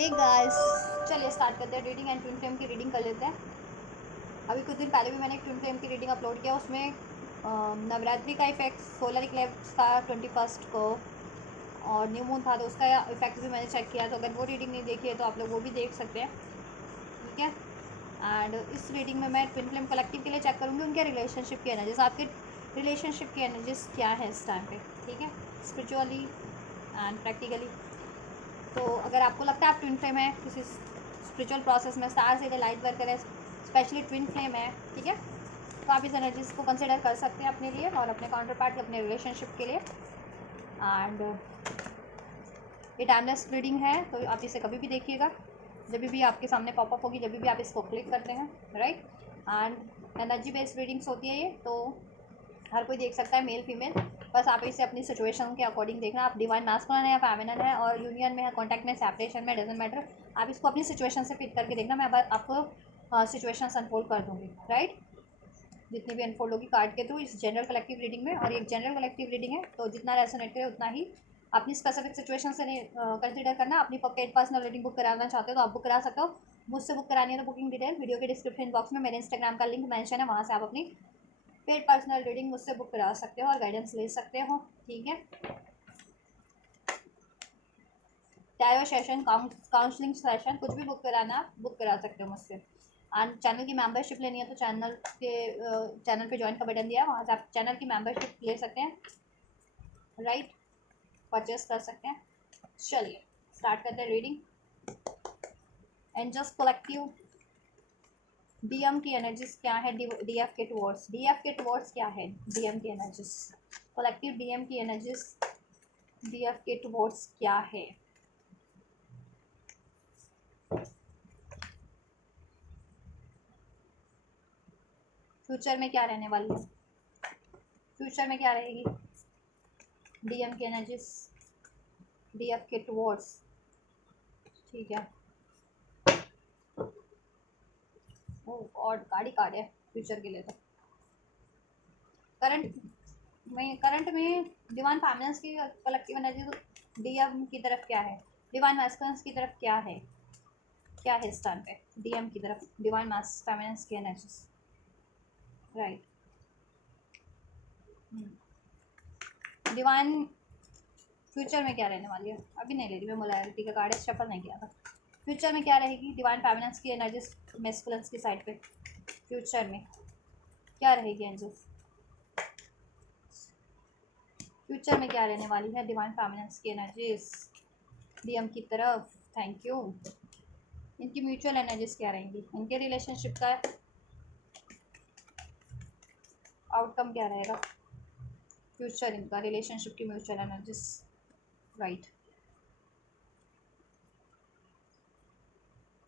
Hey guys, चलिए start करते हैं रीडिंग एंड ट्विन फ्लेम की रीडिंग कर लेते हैं। अभी कुछ दिन पहले भी मैंने एक ट्विन फ्लेम की रीडिंग अपलोड किया। उसमें नवरात्रि का इफेक्ट, सोलर इक्लिप्स था 21 को और न्यू मून था, तो उसका इफेक्ट भी मैंने चेक किया। तो अगर वो रीडिंग नहीं देखी है तो आप लोग वो भी देख सकते हैं, ठीक है। एंड इस रीडिंग में मैं ट्विन फ्लेम कलेक्टिव के लिए चेक करूँगी उनके रिलेशनशिप की एनर्जीज, आपके रिलेशनशिप की एनर्जीज क्या है इस टाइम पे, ठीक है, स्पिरिचुअली एंड प्रैक्टिकली। तो अगर आपको लगता है आप ट्विन फ्लेम है, किसी स्पिरिचुअल प्रोसेस में स्टार से लाइट वर्कर है, स्पेशली ट्विन फ्लेम है, ठीक है, तो आप इस एनर्जीज को कंसिडर कर सकते हैं अपने लिए और अपने काउंटर पार्ट, अपने रिलेशनशिप के लिए। एंड ये टाइमलेस रीडिंग है, तो आप इसे कभी भी देखिएगा, जब भी आपके सामने पॉपअप होगी, जब भी आप इसको क्लिक करते हैं, right. And energy based readings होती है ये, तो हर कोई देख सकता है, मेल फीमेल, बस आप इसे अपनी सिचुएशन के अकॉर्डिंग देखना। आप डिवाइन मास्कुलिन है या फेमिनिन है और यूनियन में है, कॉन्टैक्ट में, सेपरेशन में, डजेंट मैटर। आप इसको अपनी सिचुएशन से फिट करके देखना। मैं अब आपको सिचुएशन अनफोल्ड कर दूँगी, राइट, जितनी भी अनफोल्ड होगी कार्ड के थ्रू इस जनरल कलेक्टिव रीडिंग में। और एक जनरल कलेक्टिव रीडिंग है, तो जितना रेजोनेट करे उतना ही अपनी स्पेसिफिक सिचुएशन से कंसिडर करना। अपनी पेड पर्सनल रीडिंग बुक कराना चाहते हो तो आप बुक करा सकते हो। मुझसे बुक करानी है तो बुकिंग डिटेल वीडियो के डिस्क्रिप्शन बॉक्स में मेरे इंस्टाग्राम का लिंक मेंशन है, वहाँ से आप अपनी पेड पर्सनल रीडिंग मुझसे बुक करा सकते हो और गाइडेंस ले सकते हो, ठीक है। टैरो सेशन, काउंसलिंग सेशन, कुछ भी बुक कराना आप बुक करा सकते हो मुझसे। एंड चैनल की मेंबरशिप लेनी है तो चैनल पे ज्वाइन का बटन दिया है, वहाँ से आप चैनल की मेंबरशिप ले सकते हैं, राइट, परचेस कर सकते हैं। चलिए स्टार्ट करते हैं रीडिंग। एंजल्स कलेक्टिव डीएम की एनर्जीज क्या है, डीएफ के टुवर्ड्स, डीएफ के टुवर्ड्स क्या है, डीएम की एनर्जीज, कलेक्टिव डीएम की एनर्जीज डीएफ के टुवर्ड्स क्या है। फ्यूचर में क्या रहने वाली है, फ्यूचर में क्या रहेगी डीएम की एनर्जीज डीएफ के टुवर्ड्स, ठीक है। ओ और गाड़ी कार्ड है फ्यूचर के लिए। तो करंट में डिवाइन फाइनेंस की कलेक्टिव एनर्जी डीएम की तरफ क्या है, डिवाइन मैस्कुलिन्स की तरफ क्या है इस टाइम पे डीएम की तरफ, डिवाइन मास फेमिनिन्स की एनर्जीज, राइट। डिवाइन फ्यूचर में क्या रहने वाली है, अभी नहीं ले रही मैं, मोलैरिटी का कार्ड शफल नहीं किया था। फ्यूचर में क्या रहेगी डिवाइन फेमिनिन्स की एनर्जीज मैस्कुलिन्स की साइड पे, फ्यूचर में क्या रहेगी एंजल्स, फ्यूचर में क्या रहने वाली है डिवाइन फेमिनिन्स की एनर्जीज डीएम की तरफ, थैंक यू। इनकी म्यूचुअल एनर्जीज क्या रहेंगी, इनके रिलेशनशिप का आउटकम क्या रहेगा, फ्यूचर इनका रिलेशनशिप की म्यूचुअल एनर्जीज, राइट।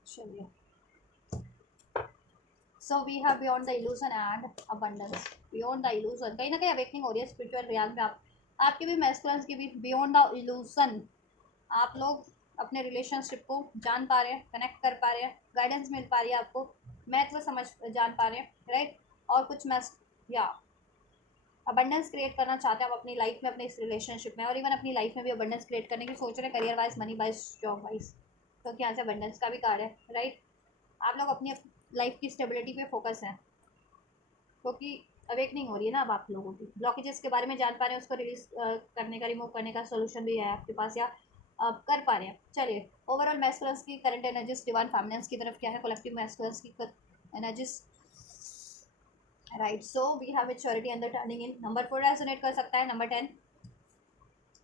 चलिए, so we have beyond the illusion and abundance, beyond the illusion, कहीं ना कहीं अवेकनिंग हो रही है स्पिरिचुअल रियाल में। आपकी भी मैस्कुलिन्स की भी, बियॉन्ड द इल्यूजन, आप लोग अपने रिलेशनशिप को जान पा रहे हैं, कनेक्ट कर पा रहे हैं, गाइडेंस मिल पा रही है आपको, महत्व समझ जान पा रहे हैं, राइट। और कुछ मैस या अबंडेंस क्रिएट करना चाहते हैं आप अपनी लाइफ में, अपने इस रिलेशनशिप में, और इवन अपनी लाइफ में भी अबंडेंस क्रिएट करने की सोच रहे हैं, career wise, money wise, job wise, क्योंकि यहाँ से अबंडेंस का भी कार्ड है, राइट। आप लोग अपनी लाइफ की स्टेबिलिटी पे फोकस हैं, क्योंकि अवेकनिंग हो रही है ना अब आप लोगों की, ब्लॉकेजेस के बारे में जान पा रहे हैं, उसको रिलीज करने का, रिमूव करने का सोल्यूशन भी है आपके पास, या कर पा रहे हैं। चलिए, ओवरऑल मैस्कुलिन्स की करंट एनर्जीज डिवाइन फेमिनिन्स की तरफ क्या है, कलेक्टिव मैस्कुलिन्स की energies, right. So we have maturity under turning in, number 4 resonate कर सकता है, number 10,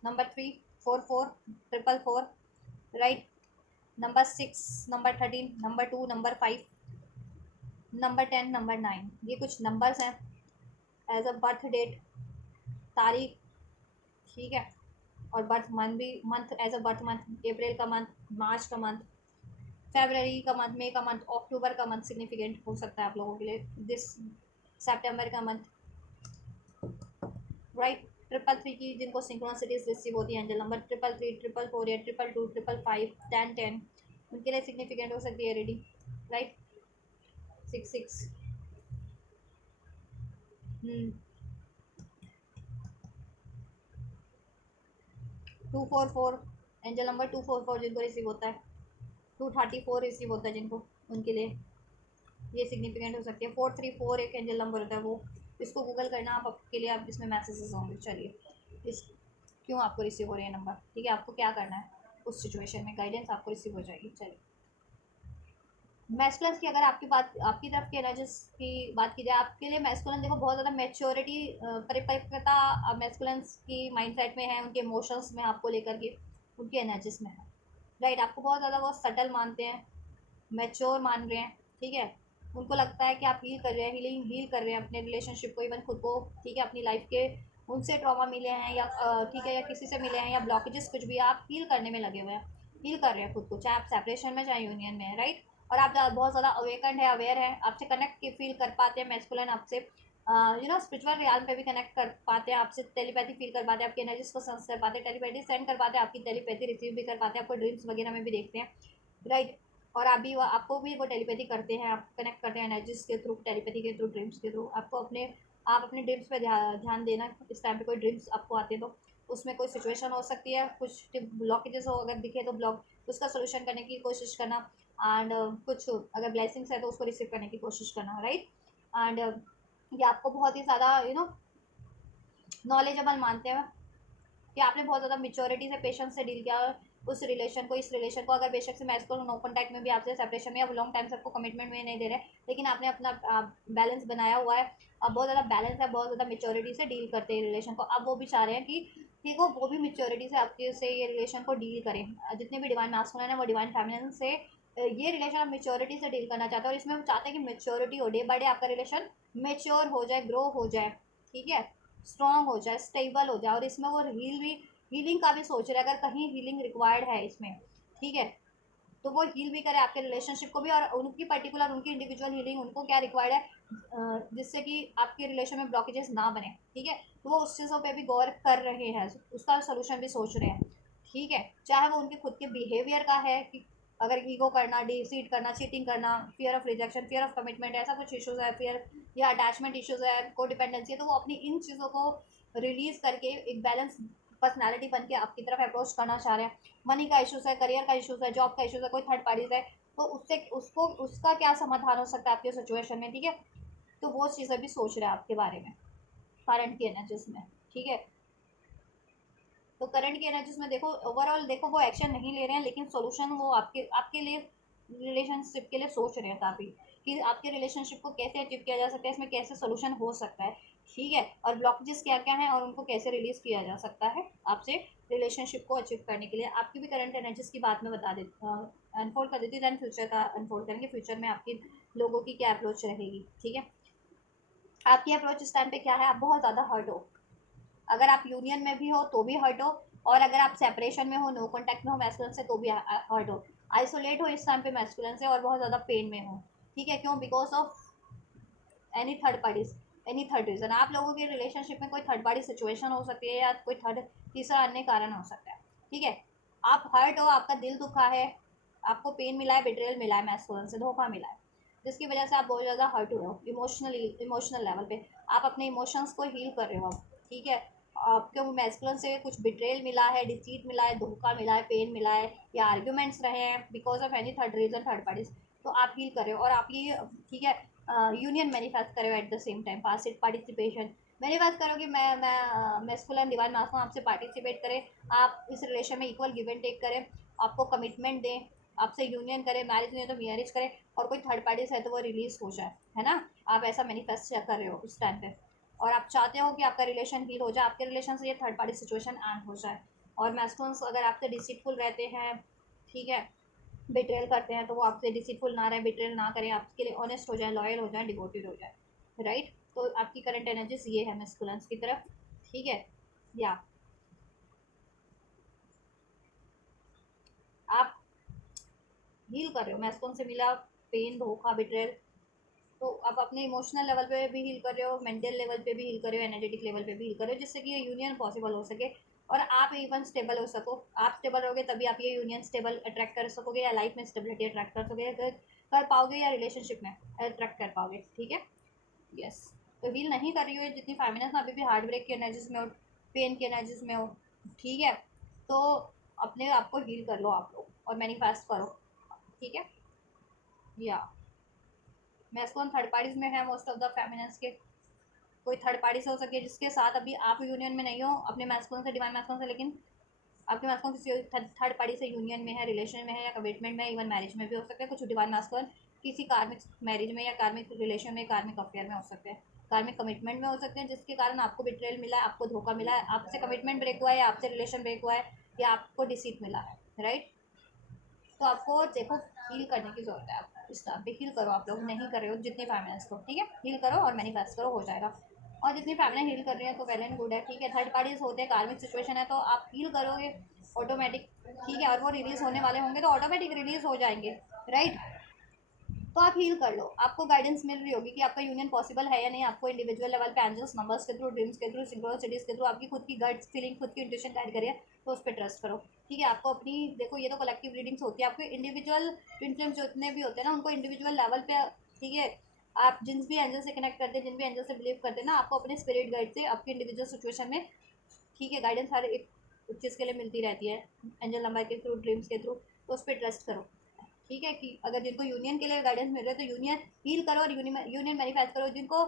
number 3, 4 4 triple 4, right, number 6, number 13, number 2, number 5, number 10, number 9, ये कुछ नंबर्स हैं एज अ बर्थ डेट, तारीख, ठीक है, और बर्थ मंथ भी, month as a birth month, April का मंथ, मार्च का मंथ, फरवरी का मंथ, मई का मंथ, अक्टूबर का मंथ सिग्निफिकेंट हो सकता है आप लोगों के लिए, दिस सितंबर का मंथ, राइट। 333 की जिनको सिंक्रोनिसिटीज रिसीव होती है, एंजल नंबर 333, 444 या 222, 555, 10 10, उनके लिए सिग्निफिकेंट हो सकती है रीडिंग, राइट। 66, 244, एंजल नंबर 244 जिनको रिसीव होता है, 234 रिसीव होता है जिनको, उनके लिए ये सिग्निफिकेंट हो सकती है। 434 एक एंजल नंबर होता है, वो इसको गूगल करना आप, आपके लिए आप इसमें मैसेजेस होंगे। चलिए इस क्यों आपको रिसीव हो रहे हैं नंबर, ठीक है, आपको क्या करना है उस सिचुएशन में, गाइडेंस आपको रिसीव हो जाएगी। चलिए मैस्कुलिन्स की अगर आपकी बात, आपकी तरफ के एनर्जीज की बात की जाए, आपके लिए मैस्कुलिन देखो बहुत ज़्यादा मैच्योरिटी, परिपक्वता मैस्कुलिन्स की माइंड सेट में है, उनके इमोशंस में आपको लेकर के, उनकी एनर्जीज में है। राइट, आपको बहुत ज़्यादा बहुत सटल मानते हैं, मैच्योर मान रहे हैं, ठीक है। उनको लगता है कि आप हील कर रहे हैं, हील कर रहे हैं अपने रिलेशनशिप को, इवन खुद को, ठीक है, अपनी लाइफ के उनसे ट्रॉमा मिले हैं या ठीक है, या किसी से मिले हैं, या ब्लॉकेजेस कुछ भी, आप हील करने में लगे हुए हैं, हील कर रहे हैं खुद को, चाहे आप सेपरेशन में चाहे यूनियन में है। राइट, और आप बहुत ज़्यादा अवेकंड है, अवेयर है, आपसे कनेक्ट फील कर पाते हैं मैस्कुलिन, आपसे स्पिरिचुअल रियाल पे भी कनेक्ट कर पाते हैं, आपसे टेलीपैथी फील कर पाते हैं, आपकी एनर्जीज को सेंस कर पाते हैं, टेलीपैथी सेंड कर पाते हैं, आपकी टेलीपैथी रिसीव भी कर पाते हैं, आपको ड्रीम्स वगैरह में भी देखते हैं। राइट, और आप भी आपको भी वो टेलीपैथी करते हैं, आप कनेक्ट करते हैं एनर्जीज के थ्रू, टेलीपैथी के थ्रू, ड्रीम्स के थ्रू। आपको अपने, आप अपने ड्रीम्स पे ध्यान देना, इस टाइम पे कोई ड्रीम्स आपको आते हैं तो उसमें कोई सिचुएशन हो सकती है, कुछ ब्लॉकेजेस हो अगर दिखे तो ब्लॉक, उसका सोल्यूशन करने की कोशिश करना, एंड कुछ अगर ब्लेसिंग्स है तो उसको रिसीव करने की कोशिश करना। राइट, एंड ये आपको बहुत ही ज़्यादा नॉलेजेबल मानते हैं कि आपने बहुत ज़्यादा मेच्योरिटी से, पेशेंस से डील किया उस रिलेशन को, इस रिलेशन को, अगर बेशक से मैं इसको नो कॉन्टैक्ट में भी आपसे सेपरेशन में या लॉन्ग टाइम से आपको कमिटमेंट में नहीं दे रहे, लेकिन आपने अपना बैलेंस बनाया हुआ है, अब बहुत ज़्यादा बैलेंस है, बहुत ज़्यादा मेच्योरिटी से डील करते हैं रिलेशन को। अब वो भी चाह रहे हैं कि वो भी मेच्योरिटी से आपके से ये रिलेशन को डील करें, जितने भी डिवाइन मास्कुलिन है वो डिवाइन फेमिनिन से ये रिलेशन आप मेच्योरिटी से डील करना चाहते हैं, और इसमें वो चाहते हैं कि मेच्योरिटी हो, डे बाय डे आपका रिलेशन मेच्योर हो जाए, ग्रो हो जाए, ठीक है, स्ट्रांग हो जाए, स्टेबल हो जाए, और इसमें वो हीलिंग का भी सोच रहे हैं, अगर कहीं हीलिंग रिक्वायर्ड है इसमें, ठीक है, तो वो हील भी करे आपके रिलेशनशिप को भी, और उनकी पर्टिकुलर, उनकी इंडिविजुअल हीलिंग उनको क्या रिक्वायर्ड है, जिससे कि आपके रिलेशन में ब्लॉकेजेस ना बने, ठीक है, तो वो उस चीज़ों पे भी गौर कर रहे हैं, उसका सोल्यूशन भी सोच रहे हैं, ठीक है, चाहे वो उनके खुद के बिहेवियर का है कि अगर ईगो करना, डिसीट करना, चीटिंग करना, fear of rejection, fear of commitment, ऐसा कुछ इश्यूज है, फियर या अटैचमेंट इश्यूज है, को डिपेंडेंसी है, तो वो अपनी इन चीज़ों को रिलीज करके एक बैलेंस पर्सनैलिटी बन के आपकी तरफ अप्रोच करना चाह रहे हैं। मनी का इशूज़ है, करियर का इशूज़ है, जॉब का इशूज़ है, कोई थर्ड पार्टीज है, तो उससे उसको उसका क्या समाधान हो सकता है आपके सिचुएशन में, ठीक है, तो वो चीज़ें भी सोच रहे हैं आपके बारे में करंट की एनर्जीज में, ठीक है। तो करंट की एनर्जीज में देखो, ओवरऑल देखो वो एक्शन नहीं ले रहे हैं, लेकिन सोल्यूशन वो आपके आपके लिए, रिलेशनशिप के लिए सोच रहे हैं काफ़ी, कि आपके रिलेशनशिप को कैसे अचीव किया जा सकता है, इसमें कैसे सोल्यूशन हो सकता है, ठीक है, और ब्लॉकेजेस क्या क्या हैं और उनको कैसे रिलीज किया जा सकता है आपसे रिलेशनशिप को अचीव करने के लिए। आपकी भी करंट एनर्जीज की बात में बता देती, अनफोल्ड कर देती, दैन फ्यूचर का अनफोल्ड करेंगे, फ्यूचर में आपकी लोगों की क्या अप्रोच रहेगी, ठीक है। आपकी अप्रोच इस टाइम पे क्या है, आप बहुत ज़्यादा हर्ट हो, अगर आप यूनियन में भी हो तो भी हर्ट हो, और अगर आप सेपरेशन में हो, नो कॉन्टैक्ट में हो मैस्कुलिन से, तो भी हर्ट हो, आइसोलेट हो इस टाइम पे मैस्कुलिन से, और बहुत ज़्यादा पेन में हो, ठीक है, क्यों, because of any third parties, any third reason, आप लोगों के रिलेशनशिप में कोई थर्ड पार्टी सिचुएशन हो सकती है, या कोई थर्ड तीसरा अन्य कारण हो सकता है, ठीक है। आप हर्ट हो, आपका दिल दुखा है, आपको पेन मिला है, बिट्रेयल मिला है, मैस्कुलिन से धोखा मिला है, जिसकी वजह से आप बहुत ज़्यादा हर्ट हुए हो इमोशनली, इमोशनल लेवल पे आप अपने इमोशंस को हील कर रहे हो अब, ठीक है। आपको मैस्कुलिन से कुछ बिट्रेल मिला है, डिसीट मिला है, धोखा मिला है, पेन मिला है, या आर्ग्यूमेंट्स रहे हैं because of any third reason, third parties, तो आप हील कर रहे हो, और आप ये, ठीक है, यूनियन मैनिफेस्ट करे at the same time, participation manifest करो कि मैं मैस्कुलिन डिवाइन मास्कुलिन आपसे पार्टिसिपेट करें, आप इस रिलेशन में इक्वल गिव एंड टेक करें, आपको कमिटमेंट दें, आपसे यूनियन करें, मैरिज नहीं है तो मैरिज करें, और कोई थर्ड पार्टीज है तो वो रिलीज हो जाए, है ना, आप ऐसा मैनिफेस्ट कर रहे हो उस टाइम पे, और आप चाहते हो कि आपका रिलेशन हील हो जाए, आपके रिलेशन से ये थर्ड पार्टी सिचुएशन एंड हो जाए, और मैस्कुलिन्स अगर आपसे डिसीटफुल रहते हैं, ठीक है, बिट्रेल करते हैं, तो वो आपसे डिसीटफुल ना रहे, बिट्रेल ना करें, आपके लिए ऑनेस्ट हो जाए, लॉयल हो जाए, डिवोटेड हो जाए, राइट, तो आपकी करंट एनर्जीज ये है मैस्कुलिन्स की तरफ, ठीक है, या आप हील कर रहे हो, मैस्कुलिन से मिला पेन, धोखा, बिट्रेल, तो आप अपने इमोशनल लेवल पे भी हील कर रहे हो, मेंटल लेवल पे भी हील कर रहे हो, एनर्जेटिक लेवल पे भी हील कर रहे हो, जिससे कि ये यूनियन पॉसिबल हो सके, और आप इवन स्टेबल हो सको, आप स्टेबल रहोगे तभी आप ये यूनियन स्टेबल अट्रैक्ट कर सकोगे, या लाइफ में स्टेबिलिटी अट्रैक्ट कर सकोगे, कर पाओगे, या रिलेशनशिप में अट्रैक्ट कर पाओगे, ठीक है, यस। तो हील नहीं कर रही हो जितनी फेमिनिस्ट अभी भी हार्ट ब्रेक की एनर्जीज में हो, पेन की एनर्जीज में हो, ठीक है, तो अपने आप को हील कर लो आप लोग, और मैनिफेस्ट करो, ठीक है। या मैस्कुलिन थर्ड पार्टीज में है मोस्ट ऑफ द फेमिनिन्स के, कोई थर्ड पार्टी से हो सकती है जिसके साथ अभी आप यूनियन में नहीं हो अपने मैस्कुलिन से, डिवाइन मैस्कुलिन से, लेकिन आपके मैस्कुलिन किसी थर्ड पार्टी से यूनियन में है, रिलेशन में है या कमिटमेंट में, इवन मैरिज में भी हो सकता है। कुछ डिवाइन मैस्कुलिन किसी कार्मिक मैरिज में या कार्मिक रिलेशन में, कार्मिक अफेयर में हो सकते हैं, कार्मिक कमिटमेंट में हो सकते हैं, जिसके कारण आपको बिट्रेल मिला है, आपको धोखा मिला है, आपसे कमिटमेंट ब्रेक हुआ है, या आपसे रिलेशन ब्रेक हुआ है, या आपको डिसीट मिला है, राइट। तो आपको देखो हील करने की जरूरत है, आप इस टाइम पे हील करो। आप लोग नहीं कर रहे हो जितनी फैमिलीज को, ठीक है, हील करो और मैनिफेस्ट करो, हो जाएगा। और जितनी फैमिली हील कर रही है तो वेल एंड गुड है, ठीक है। थर्ड पार्टीज होते हैं, कार्मिक सिचुएशन है, तो आप हील करोगे ऑटोमेटिक, ठीक है, और वो रिलीज होने वाले होंगे तो ऑटोमेटिक रिलीज हो जाएंगे, राइट। तो आप हील कर लो, आपको गाइडेंस मिल रही होगी कि आपका यूनियन पॉसिबल है या नहीं। आपको इंडिविजुअल लेवल पे एंजल्स नंबर्स के थ्रू, ड्रीम्स के थ्रू, सिंक्रोनिसिटीज के थ्रू, आपकी खुद की गट्स फीलिंग, खुद की इंट्यूशन गाइड करिए, तो उस पर ट्रस्ट करो, ठीक है। आपको अपनी देखो, ये तो कलेक्टिव रीडिंग्स होती है, आपके इंडिविजुअल ट्विन फ्लेम्स जितने भी होते हैं ना, उनको इंडिविजुअल लेवल पे, ठीक है, आप जिन भी एंजल से कनेक्ट करते हैं, जिन भी एंजल से बिलीव करते हैं ना, आपको अपने स्पिरिट गाइड से आपकी इंडिविजुअल सिचुएशन में, ठीक है, गाइडेंस हर एक चीज़ के लिए मिलती रहती है, एंजल नंबर के थ्रू, ड्रीम्स के थ्रू, तो उस पर ट्रस्ट करो, ठीक है। कि अगर जिनको यूनियन के लिए गाइडेंस मिल रहा है तो यूनियन हील करो और यूनियन मैनिफेस्ट करो। जिनको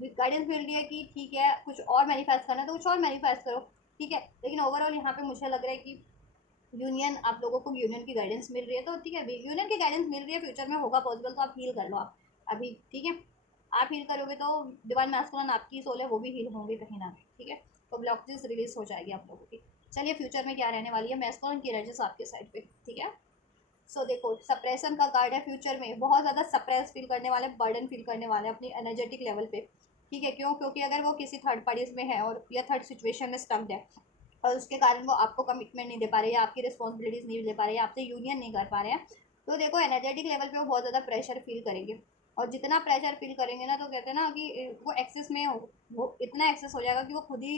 गाइडेंस मिल रही है कि ठीक है कुछ और मैनिफेस्ट करना है तो कुछ और मैनिफेस्ट करो, ठीक है। लेकिन ओवरऑल यहाँ पे मुझे लग रहा है कि यूनियन, आप लोगों को यूनियन की गाइडेंस मिल रही है तो ठीक है, यूनियन की गाइडेंस मिल रही है, फ्यूचर में होगा पॉसिबल, तो आप हील कर लो आप अभी, ठीक है। आप हील करोगे तो डिवाइन मैस्कुलिन आपकी सोल है वो भी हील होंगे कहीं ना कहीं, ठीक है। तो ब्लॉकेज रिलीज हो जाएगी आप लोगों की। चलिए फ्यूचर में क्या रहने वाली है, मैस्कुलिन की एनर्जीज आपके साइड पे, ठीक है। सो देखो, सप्रेशन का कार्ड है, फ्यूचर में बहुत ज़्यादा सप्रेस फील करने वाले, बर्डन फील करने वाले अपनी एनर्जेटिक लेवल पे, ठीक है। क्यों? क्योंकि अगर वो किसी थर्ड पार्टीज में है और या थर्ड सिचुएशन में स्टक्ड है और उसके कारण वो आपको कमिटमेंट नहीं दे पा रहे, या आपकी रिस्पॉन्सिबिलिटीज नहीं ले पा रहे, या आपसे यूनियन नहीं कर पा रहे हैं, तो देखो एनर्जेटिक लेवल पे वो बहुत ज़्यादा प्रेशर फील करेंगे। और जितना प्रेशर फील करेंगे ना, तो कहते हैं ना कि वो एक्सेस में वो इतना एक्सेस हो जाएगा कि वो खुद ही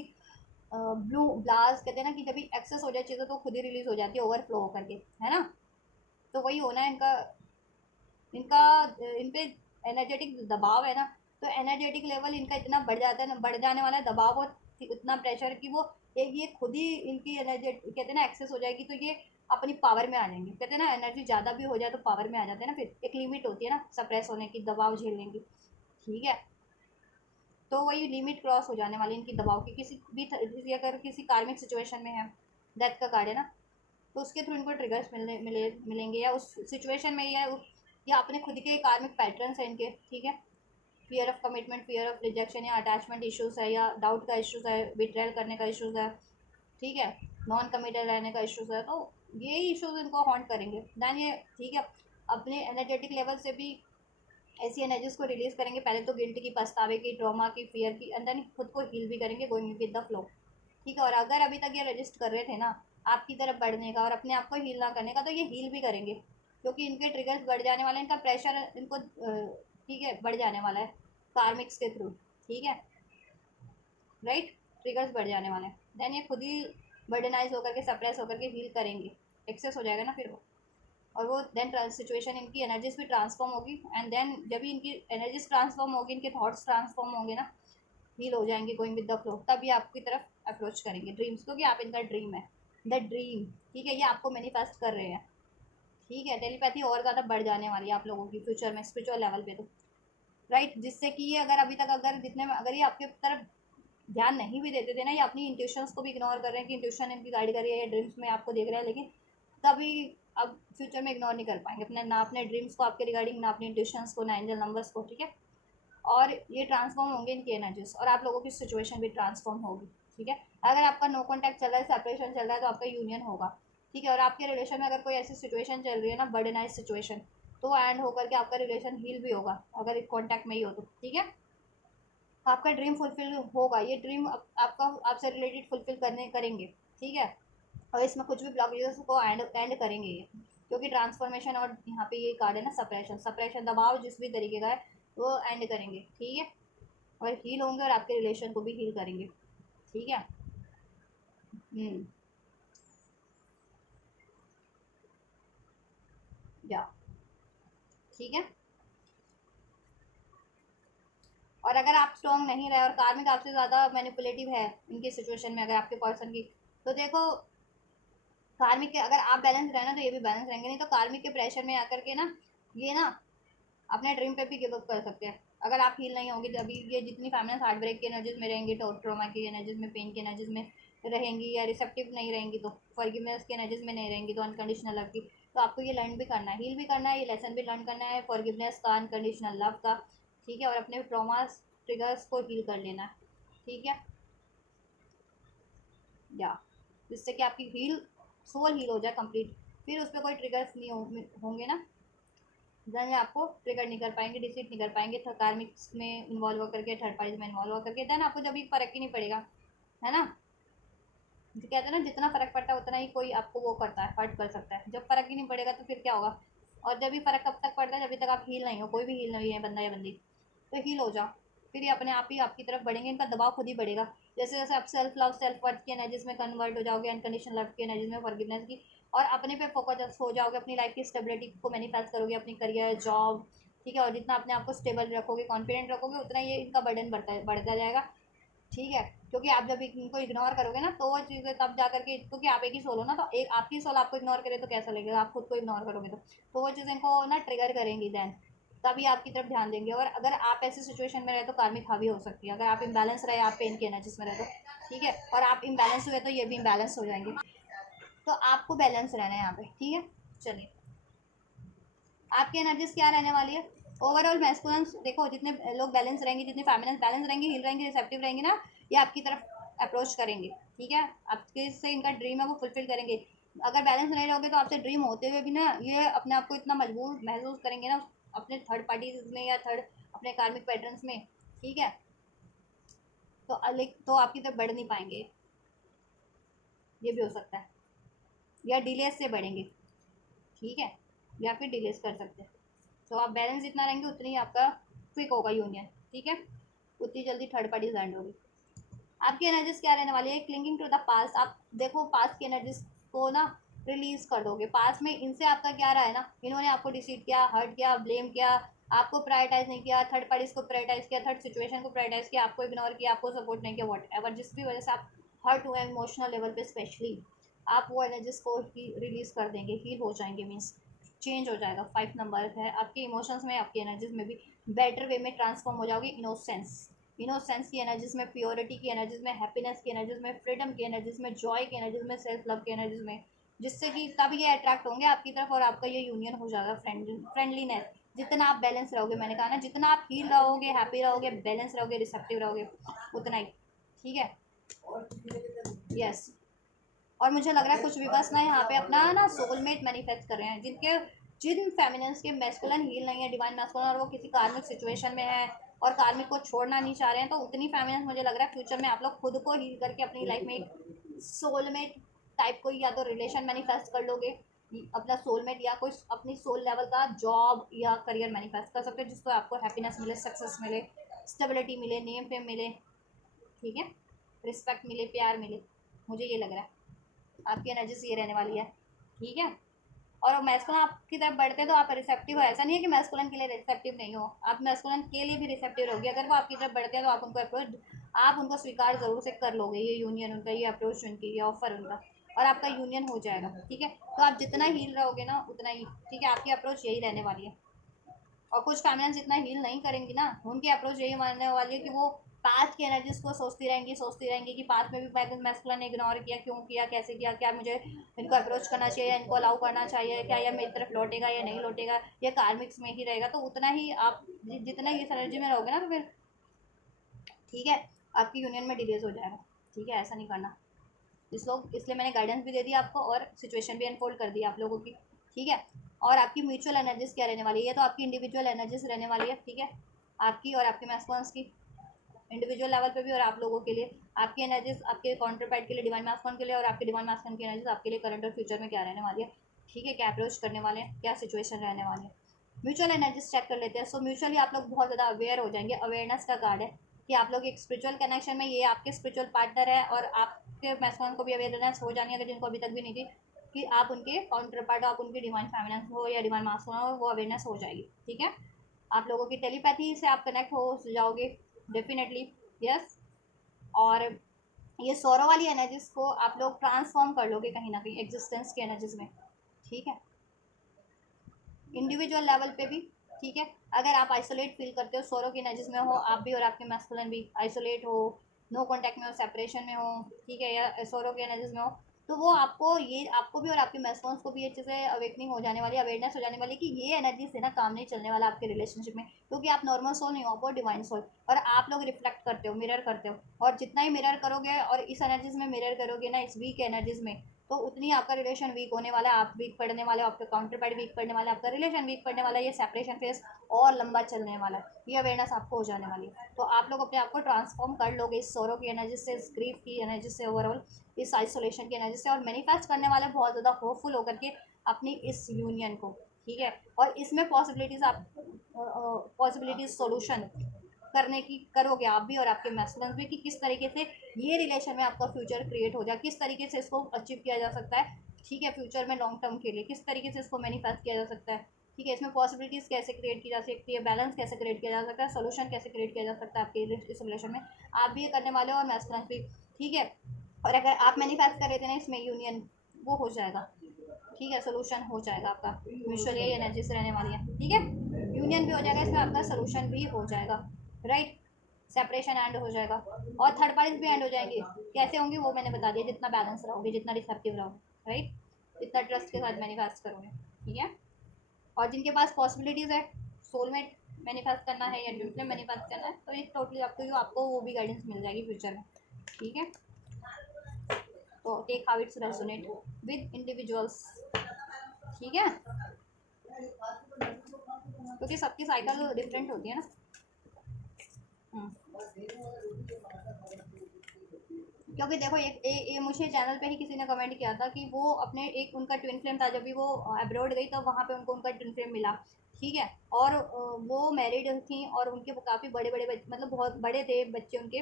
ब्लू ब्लास्ट, कहते हैं ना कि जब एक्सेस हो जाए चीज़ें तो खुद ही रिलीज हो जाती है ओवरफ्लो होकर के, है ना। तो वही होना है इनका, इनका इन पे एनर्जेटिक दबाव है ना, तो एनर्जेटिक लेवल इनका इतना बढ़ जाता है ना, बढ़ जाने वाला है दबाव और इतना प्रेशर कि वो एक ये खुद ही इनकी एनर्जेट कहते हैं ना एक्सेस हो जाएगी, तो ये अपनी पावर में आ जाएंगे। कहते हैं ना एनर्जी ज़्यादा भी हो जाए तो पावर में आ जाते हैं ना, फिर एक लिमिट होती है ना सप्रेस होने की, दबाव झेलने की, ठीक है। तो वही लिमिट क्रॉस हो जाने वाली इनकी दबाव की, किसी भी अगर किसी कार्मिक सिचुएशन में है, डेथ का कार्ड है ना, तो उसके थ्रू इनको ट्रिगर्स मिलेंगे, या उस सिचुएशन में, या अपने खुद के कार्मिक पैटर्न्स हैं इनके, ठीक है। Fear of commitment, fear of rejection या अटैचमेंट इश्यूज है, या डाउट का इश्यूज है, बिट्रेल करने का इश्यूज है, ठीक है, नॉन कमिटेड रहने का इश्यूज है, तो ये इश्यूज इनको हॉन्ट करेंगे दैन ये, ठीक है। अपने एनर्जेटिक लेवल से भी ऐसी एनर्जीज को रिलीज करेंगे, पहले तो गिल्ट की, पछतावे की, ट्रॉमा की, फियर की, एंड देन खुद को हील भी करेंगे गोइंग विद द फ्लो, ठीक है। और अगर अभी तक ये रजिस्ट कर रहे थे ना आपकी तरफ बढ़ने का और अपने आप को हील ना करने का, तो ये हील भी करेंगे, क्योंकि इनके ट्रिगर्स बढ़ जाने वाले हैं, इनका प्रेशर इनको ठीक है बढ़ जाने वाला है कार्मिक्स के थ्रू, ठीक है, राइट। ट्रिगर्स बढ़ जाने वाले हैं, देन ये खुद ही बर्डनाइज होकर के, सप्रेस होकर के हील करेंगे, एक्सेस हो जाएगा ना फिर वो, और वो देन सिचुएशन इनकी एनर्जीज भी ट्रांसफॉर्म होगी, एंड देन जब भी इनकी एनर्जीज ट्रांसफॉर्म होगी, इनके थॉट्स ट्रांसफॉर्म होंगे ना, हील हो जाएंगे गोइंग विद द फ्लो, तभी आपकी तरफ अप्रोच करेंगे ड्रीम्स, क्योंकि आप इनका ड्रीम है, द ड्रीम, ठीक है। ये आपको मैनिफेस्ट कर रहे हैं, ठीक है। टेलीपैथी और ज़्यादा बढ़ जाने वाली है आप लोगों की फ्यूचर में स्पिरिचुअल लेवल पे, तो राइट, जिससे कि ये अगर अभी तक अगर जितने में अगर ये आपके तरफ ध्यान नहीं भी देते थे ना, ये अपनी इंट्यूशंस को भी इग्नोर कर रहे हैं कि इंट्यूशन इनकी गाइड कर रही है, ये ड्रीम्स में आपको देख रहे हैं, लेकिन तभी अब फ्यूचर में इग्नोर नहीं कर पाएंगे अपने, ना अपने ड्रीम्स को आपके रिगार्डिंग, ना अपनी इंट्यूशंस को, ना एंजल नंबर्स को, ठीक है। और ये ट्रांसफॉर्म होंगे इनकी एनर्जीज, और आप लोगों की सिचुएशन भी ट्रांसफॉर्म होगी, ठीक है। अगर आपका नो कॉन्टैक्ट चल रहा है, सेपरेशन चल रहा है, तो आपका यूनियन होगा, ठीक है। और आपके रिलेशन में अगर कोई ऐसी सिचुएशन चल रही है ना, बर्डनाइज सिचुएशन, तो एंड होकर के आपका रिलेशन हील भी होगा, अगर एक कॉन्टैक्ट में ही हो तो, ठीक है। आपका ड्रीम फुलफिल होगा, ये ड्रीम आपका आपसे रिलेटेड फुलफिल करने करेंगे, ठीक है। और इसमें कुछ भी ब्लॉकेजेस को एंड करेंगे ये, क्योंकि ट्रांसफॉर्मेशन, और यहाँ पे ये कार्ड है ना सप्रेशन, सप्रेशन दबाव जिस भी तरीके का है वो एंड करेंगे, ठीक है। और हील होंगे और आपके रिलेशन को भी हील करेंगे, ठीक है। या ठीक है। और अगर आप स्ट्रॉन्ग नहीं रहे और कार्मिक आपसे ज़्यादा मैनिपुलेटिव है इनकी सिचुएशन में, अगर आपके पर्सन की, तो देखो कार्मिक के अगर आप बैलेंस रहना तो ये भी बैलेंस रहेंगे, नहीं तो कार्मिक के प्रेशर में आकर के ना ये ना अपने ड्रीम पे भी गिव अप कर सकते हैं। अगर आप हील नहीं होंगे, अभी ये जितनी फैमिलीज हार्ट ब्रेक की एनर्जीज में रहेंगी, ट्रॉमा की एनर्जीज में, पेन की एनर्जीज में रहेंगी, या रिसेप्टिव नहीं रहेंगी, तो फॉरगिवनेस की एनर्जीज में नहीं रहेंगी, तो अनकंडीशनल लव की, तो आपको ये लर्न भी करना है, हील भी करना है, ये लेसन भी लर्न करना है फॉरगिवनेस का, अनकंडीशनल लव का, ठीक है, और अपने ट्रॉमा ट्रिगर्स को हील कर लेना है, ठीक है, या जिससे कि आपकी हील सोल हील हो जाए कंप्लीट। फिर उस पर कोई ट्रिगर्स नहीं होंगे ना, देन आपको ट्रिगर नहीं कर पाएंगे, डिसीट नहीं कर पाएंगे, कार्मिक्स में इन्वॉल्व होकर के, थर्ड पार्टीज में इन्वॉल्व होकर के, देन आपको जब भी फर्क ही नहीं पड़ेगा, है ना। जो कहते हैं ना, जितना फर्क पड़ता है उतना ही कोई आपको वो करता है, हर्ट कर सकता है, जब फर्क ही नहीं पड़ेगा तो फिर क्या होगा। और जब भी फर्क कब तक पड़ता है, जब तक आप हील नहीं हो, कोई भी हील नहीं है बंदा या बंदी, तो हील हो जाओ, फिर ये अपने आप ही आपकी तरफ बढ़ेंगे, इनका दबाव खुद ही बढ़ेगा। जैसे जैसे आप सेल्फ लव सेल्फ वर्थ की एनर्जीज में कन्वर्ट हो जाओगे, अनकंडीशनल लव की एनर्जीज में, फॉरगिवनेस की, और अपने पे फोकस हो जाओगे, अपनी लाइफ की स्टेबिलिटी को मैनिफेस्ट करोगे, अपनी करियर जॉब, ठीक है, और जितना अपने आप को स्टेबल रखोगे, कॉन्फिडेंट रखोगे, उतना ये इनका बर्डन बढ़ता जाएगा, ठीक है। क्योंकि आप जब इनको इग्नोर करोगे ना, तो वो चीज़ें तब जा करके, क्योंकि आप एक ही सोल हो ना, तो एक आपकी सोल आपको इग्नोर करे तो कैसा लगेगा, आप खुद को इग्नोर करोगे तो वो चीज़ें इनको ना ट्रिगर करेंगी, देन तभी आपकी तरफ ध्यान देंगे। और अगर आप ऐसी सिचुएशन में रहे तो कार्मिक हावी हो सकती है, अगर आप इम्बैलेंस रहे, आप पेन की एनर्जीज में रहे तो, ठीक है, और आप इम्बैलेंस हुए तो ये भी इम्बैलेंस हो जाएंगे, तो आपको बैलेंस रहना है यहाँ पे, ठीक है। चलिए, आपकी एनर्जीज क्या रहने वाली है, ओवरऑल मैस्कुलिन, देखो जितने लोग बैलेंस रहेंगे, जितनी फैमिलीज बैलेंस रहेंगी, हील रहेंगी, रिसेप्टिव रहेंगी ना, ये आपकी तरफ अप्रोच करेंगे, ठीक है, आपके से इनका ड्रीम है वो फुलफिल करेंगे। अगर बैलेंस नहीं रहोगे तो आपसे ड्रीम होते हुए भी ना ये अपने आप को इतना मजबूर महसूस करेंगे ना, अपने थर्ड पार्टीज में या थर्ड अपने कार्मिक पैटर्न्स में, ठीक है, तो तो आपकी तरफ बढ़ नहीं पाएंगे, ये भी हो सकता है, या डिलेस से बढ़ेंगे, ठीक है, या फिर डिलेस कर सकते हैं। तो आप बैलेंस जितना रहेंगे उतनी ही आपका क्विक होगा यूनियन, ठीक है, उतनी जल्दी थर्ड पार्टी लैंड होगी। आपकी एनर्जीज क्या रहने वाली है, क्लिंगिंग टू द पास्ट, आप देखो पास्ट की एनर्जीज को ना रिलीज कर दोगे, पास्ट में इनसे आपका क्या रहा है ना, इन्होंने आपको डिसीड किया, हर्ट किया, ब्लेम किया, आपको प्रायोरिटाइज नहीं किया, थर्ड पार्टीज को प्रायोरिटाइज किया, थर्ड सिचुएशन को प्रायोरिटाइज किया, आपको इग्नोर किया, आपको सपोर्ट नहीं किया, वट एवर, जिस भी वजह से आप हर्ट हुए इमोशनल लेवल पे स्पेशली, आप वो एनर्जीज को रिलीज कर देंगे, हील हो जाएंगे, मीन्स चेंज हो जाएगा। 5 नंबर है आपके इमोशंस में, आपकी एनर्जीज में भी बेटर वे में ट्रांसफॉर्म हो जाओगे। इनोसेंस की एनर्जीज में, प्योरिटी की एनर्जीज में, हैप्पीनेस की एनर्जीज में, फ्रीडम की एनर्जीज में, जॉय की एनर्जीज में, सेल्फ लव की एनर्जीज में, जिससे कि तब ये अट्रैक्ट होंगे आपकी तरफ और आपका ये यूनियन हो जाएगा। फ्रेंडलीनेस, जितना आप बैलेंस रहोगे, मैंने कहा ना, जितना आप हील रहोगे, हैप्पी रहोगे, बैलेंस रहोगे, रिसेप्टिव रहोगे, उतना ही, ठीक है, यस। और मुझे लग रहा है कुछ विवश ना यहाँ पे अपना ना सोलमेट मैनिफेस्ट कर रहे हैं, जिन फेमिनिन्स के मैस्कुलिन हील नहीं है, डिवाइन मैस्कुलिन, और वो किसी कार्मिक सिचुएशन में है और कार्मिक को छोड़ना नहीं चाह रहे हैं, तो उतनी फेमिनिन्स मुझे लग रहा है फ्यूचर में आप लोग खुद को हील करके अपनी लाइफ में एक सोलमेट टाइप कोई या तो रिलेशन मैनिफेस्ट कर लोगे, अपना सोलमेट, या कोई अपनी सोल लेवल का जॉब या करियर मैनिफेस्ट कर सकते हो, जिसको आपको हैप्पीनेस मिले, सक्सेस मिले, स्टेबिलिटी मिले, नेम फेम मिले, ठीक है, रिस्पेक्ट मिले, प्यार मिले, मुझे ये लग रहा है आपकी एनर्जी से ये रहने वाली है, ठीक है। और मैस्कुलिन आपकी तरफ बढ़ते तो आप रिसेप्टिव हो, ऐसा नहीं है कि मैस्कुलिन के लिए रिसेप्टिव नहीं हो, आप मैस्कुलिन के लिए भी रिसेप्टिव रहोगे। अगर वो आपकी तरफ बढ़ते हैं तो आप उनको अप्रोच, आप उनको स्वीकार जरूर से कर लोगे, ये यूनियन उनका, ये अप्रोच उनकी, ये ऑफर उनका, और आपका यूनियन हो जाएगा, ठीक है। तो आप जितना हील रहोगे ना उतना ही, ठीक है, आपकी अप्रोच यही रहने वाली है। और कुछ फैमिलीज इतना हील नहीं करेंगी ना, उनकी अप्रोच यही मानने वाली है कि वो पास्ट की एनर्जीज को सोचती रहेंगी कि पास्ट में भी मैस्कुलिन ने इग्नोर किया, क्यों किया, कैसे किया, क्या मुझे इनको अप्रोच करना चाहिए या इनको अलाउ करना चाहिए, क्या यह मेरी तरफ लौटेगा या नहीं लौटेगा, या कार्मिक्स में ही रहेगा, तो उतना ही आप जितना ही इस एनर्जी में रहोगे ना, तो फिर ठीक है, आपकी यूनियन में डिलेज हो जाएगा, ठीक है, ऐसा नहीं करना। इसलिए मैंने गाइडेंस भी दे दी आपको और सिचुएशन भी अनफोल्ड कर दी आप लोगों की, ठीक है। और आपकी म्यूचुअल एनर्जीज क्या रहने वाली है, ये तो आपकी इंडिविजुअल एनर्जीज रहने वाली है, ठीक है, आपकी और आपके मैस्कुलिन्स की इंडिविजुअल लेवल पे भी, और आप लोगों के लिए आपकी एनर्जीज, आपके काउंटर पार्ट के लिए डिवाइन मैस्कुलिन के लिए, और आपके डिवाइन मैस्कुलिन की एनर्जीज आपके लिए करंट और फ्यूचर में क्या रहने वाली है, ठीक है, क्या अप्रोच करने वाले हैं, क्या सिचुएशन रहने वाली है। म्यूचुअल एनर्जीज चेक कर लेते हैं। सो म्यूचुअली आप लोग बहुत ज़्यादा अवेयर हो जाएंगे, अवेयरनेस का कार्ड है कि आप लोग एक स्पिरिचुअल कनेक्शन में, ये आपके स्पिरिचुअल पार्टनर है, और आपके मैस्कुलिन को भी अवेयरनेस हो जानी है, अगर जिनको अभी तक भी नहीं थी, कि आप उनके काउंटर पार्ट हो, आप उनकी डिवाइन फेमिनिन हो या डिवाइन मास्कुलिन हो, वो अवेयरनेस हो जाएगी, ठीक है। आप लोगों की टेलीपैथी से आप कनेक्ट हो जाओगे डेफिनेटली, यस। और ये सौरों वाली एनर्जीज को आप लोग ट्रांसफॉर्म कर लोगे कहीं ना कहीं एग्जिस्टेंस की एनर्जीज में, ठीक है, इंडिविजुअल लेवल पे भी, ठीक है। अगर आप आइसोलेट फील करते हो, सौरों की एनर्जीज में हो आप भी और आपके मैस्कुलिन भी, आइसोलेट हो, नो कांटेक्ट में हो, सेपरेशन में हो, ठीक है, या सौरों की एनर्जीज में हो, तो वो आपको भी और आपके मैस्कुलिन्स को भी ये चीज़ें अवेकनिंग हो जाने वाली, अवेयरनेस हो जाने वाली कि ये एनर्जी से ना काम नहीं चलने वाला आपके रिलेशनशिप में, क्योंकि आप नॉर्मल सोल नहीं हो, आप डिवाइन सोल, और आप लोग रिफ्लेक्ट करते हो, मिरर करते हो, और जितना ही मिरर करोगे और इस एनर्जीज में मिरर करोगे ना, इस वीक एनर्जीज में, तो उतनी आपका रिलेशन वीक होने वाला है, आप वीक पड़ने वाले हो, आपका काउंटर पार्ट वीक पड़ने वाला है, आपका रिलेशन वीक पड़ने वाला है, ये सेपरेशन फेस और लंबा चलने वाला है, ये अवेयरनेस आपको हो जाने वाली है। तो आप लोग अपने आप को ट्रांसफॉर्म कर लोगे इस सोरो की एनर्जी से, इस ग्रीफ की एनर्जी से, ओवरऑल इस आइसोलेशन की एनर्जी से, और मैनिफेस्ट करने वाले बहुत ज़्यादा होपफुल होकर के अपनी इस यूनियन को, ठीक है। और इसमें पॉसिबिलिटीज़ आप पॉसिबिलिटीज सोल्यूशन करने की करोगे आप भी और आपके मैस्कुलिन्स भी, कि किस तरीके से ये रिलेशन में आपका फ्यूचर क्रिएट हो जाए, किस तरीके से इसको अचीव किया जा सकता है, ठीक है, फ्यूचर में लॉन्ग टर्म के लिए किस तरीके से इसको मैनिफेस्ट किया जा सकता है, ठीक है, इसमें पॉसिबिलिटीज़ कैसे क्रिएट की जा सकती है, बैलेंस कैसे क्रिएट किया जा सकता है, सोल्यूशन कैसे क्रिएट किया जा सकता है आपके इस रिलेशन में, आप भी ये करने वाले हो और मैस्कुलिन्स भी, ठीक है। और अगर आप मैनिफेस्ट कर रहे थे ना इसमें यूनियन, वो हो जाएगा, ठीक है, सोल्यूशन हो जाएगा आपका, म्यूचुअल यही एनर्जी से रहने वाली है, ठीक है, यूनियन भी हो जाएगा इसमें, आपका सोल्यूशन भी हो जाएगा, राइट, सेपरेशन एंड हो जाएगा, और थर्ड पार्टीज भी एंड हो जाएंगे, कैसे होंगे वो मैंने बता दिया, जितना बैलेंस रहोगे, जितना रिसेप्टिव रहोगे, राइट, जितना ट्रस्ट के साथ मैनिफेस्ट करोगे, ठीक है। और जिनके पास पॉसिबिलिटीज़ है सोलमेट मैनिफेस्ट करना है या ट्विन फ्लेम मैनिफेस्ट करना है, तो ये टोटली आपको वो भी गाइडेंस मिल जाएगी फ्यूचर में, ठीक है। तो take how it's resonate with individuals, ठीक है, क्योंकि सबकी साइकिल डिफरेंट होती है ना। क्योंकि देखो ये मुझे चैनल पे ही किसी ने कमेंट किया था कि वो अपने एक उनका ट्विन फ्लेम था, जब भी वो अब्रॉड गई तो वहाँ पे उनको उनका ट्विन फ्लेम मिला, ठीक है, और वो मैरिड थी और उनके काफ़ी बड़े बड़े मतलब बहुत बड़े थे बच्चे उनके,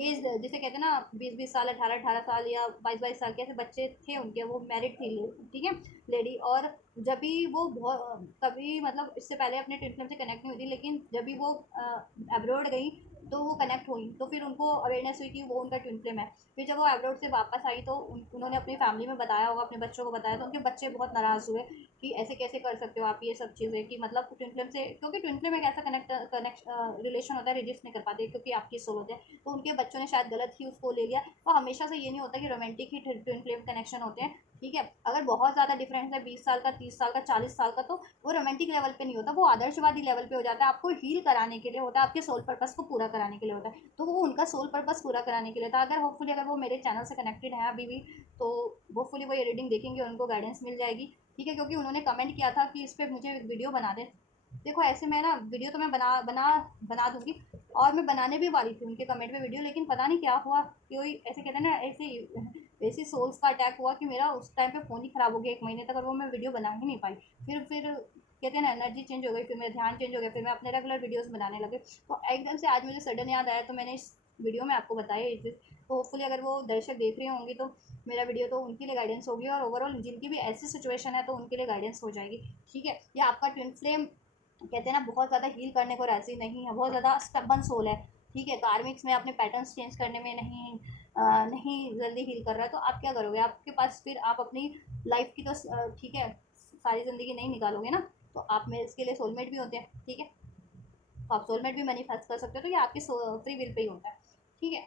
एज जिसे कहते हैं ना 20-20 साल, 18-18 साल या 22-22 साल के ऐसे बच्चे थे उनके, वो मैरिड थी, ठीक है, लेडी। और जब भी वो बहुत कभी मतलब इससे पहले अपने ट्विन फ्लेम से कनेक्ट नहीं हुई थी, लेकिन जब भी वो अब्रॉड गई तो वो कनेक्ट हुई, तो फिर उनको अवेयरनेस हुई कि वो उनका ट्विन फ्लेम है। फिर जब वो अब्रॉड से वापस आई तो उन्होंने अपनी फैमिली में बताया होगा, अपने बच्चों को बताया, तो उनके बच्चे बहुत नाराज़ हुए कि ऐसे कैसे कर सकते हो आप ये सब चीज़ें, कि मतलब ट्विन फ्लेम से, क्योंकि ट्विन फ्लेम एक ऐसा कनेक्ट रिलेशन होता है, रिजिस्ट नहीं कर पाते क्योंकि आपकी सोल होते हैं, तो उनके बच्चों ने शायद गलत ही उसको ले लिया। तो हमेशा से ये नहीं होता कि रोमांटिक ही ट्विन फ्लेम कनेक्शन होते हैं, ठीक है। अगर बहुत ज़्यादा डिफरेंस है 20 साल का, 30 साल का, 40 साल का, तो वो रोमांटिक लेवल पे नहीं होता, वो आदर्शवादी लेवल पे हो जाता है, आपको हील कराने के लिए होता है, आपके सोल पर्पस को पूरा कराने के लिए होता है, तो वो उनका सोल पर्पस पूरा कराने के लिए था। अगर होपफुली अगर वो मेरे चैनल से कनेक्टेड है अभी भी, तो होपफुली वो ये रीडिंग देखेंगे और उनको गाइडेंस मिल जाएगी, ठीक है, क्योंकि उन्होंने कमेंट किया था कि इस पर मुझे एक वीडियो बना दे। देखो ऐसे मैं ना वीडियो तो मैं बना बना बना दूंगी, और मैं बनाने भी वाली थी उनके कमेंट पे वीडियो, लेकिन पता नहीं क्या हुआ कि कोई ऐसे कहते हैं ना, ऐसे सोल्स का अटैक हुआ कि मेरा उस टाइम पे फ़ोन ही ख़राब हो गया 1 महीने तक, और वो मैं वीडियो बना ही नहीं पाई। फिर कहते हैं ना एनर्जी चेंज हो गई, फिर मेरा ध्यान चेंज हो गया, फिर मैं अपने रेगुलर वीडियोज़ बनाने लगे, तो एकदम से आज मुझे सडन याद आया, तो मैंने इस वीडियो में आपको बताया ये चीज़। तो होपफुली अगर वो दर्शक देख रहे होंगे तो मेरा वीडियो तो उनके लिए गाइडेंस होगी, और ओवरऑल जिनकी भी ऐसी सिचुएशन है तो उनके लिए गाइडेंस हो जाएगी, ठीक है। या आपका ट्विन फ्लेम कहते हैं ना बहुत ज़्यादा हील करने को राजी नहीं है, बहुत ज़्यादा स्टबन सोल है, ठीक है, कार्मिक्स में अपने पैटर्न्स चेंज करने में नहीं जल्दी हील कर रहा है, तो आप क्या करोगे, आपके पास फिर आप अपनी लाइफ की तो ठीक है सारी ज़िंदगी नहीं निकालोगे ना, तो आप में इसके लिए सोलमेट भी होते हैं, ठीक है, तो आप सोलमेट भी मैनिफेस्ट कर सकते हो, तो ये आपकी फ्री विल पे ही होता है, ठीक है।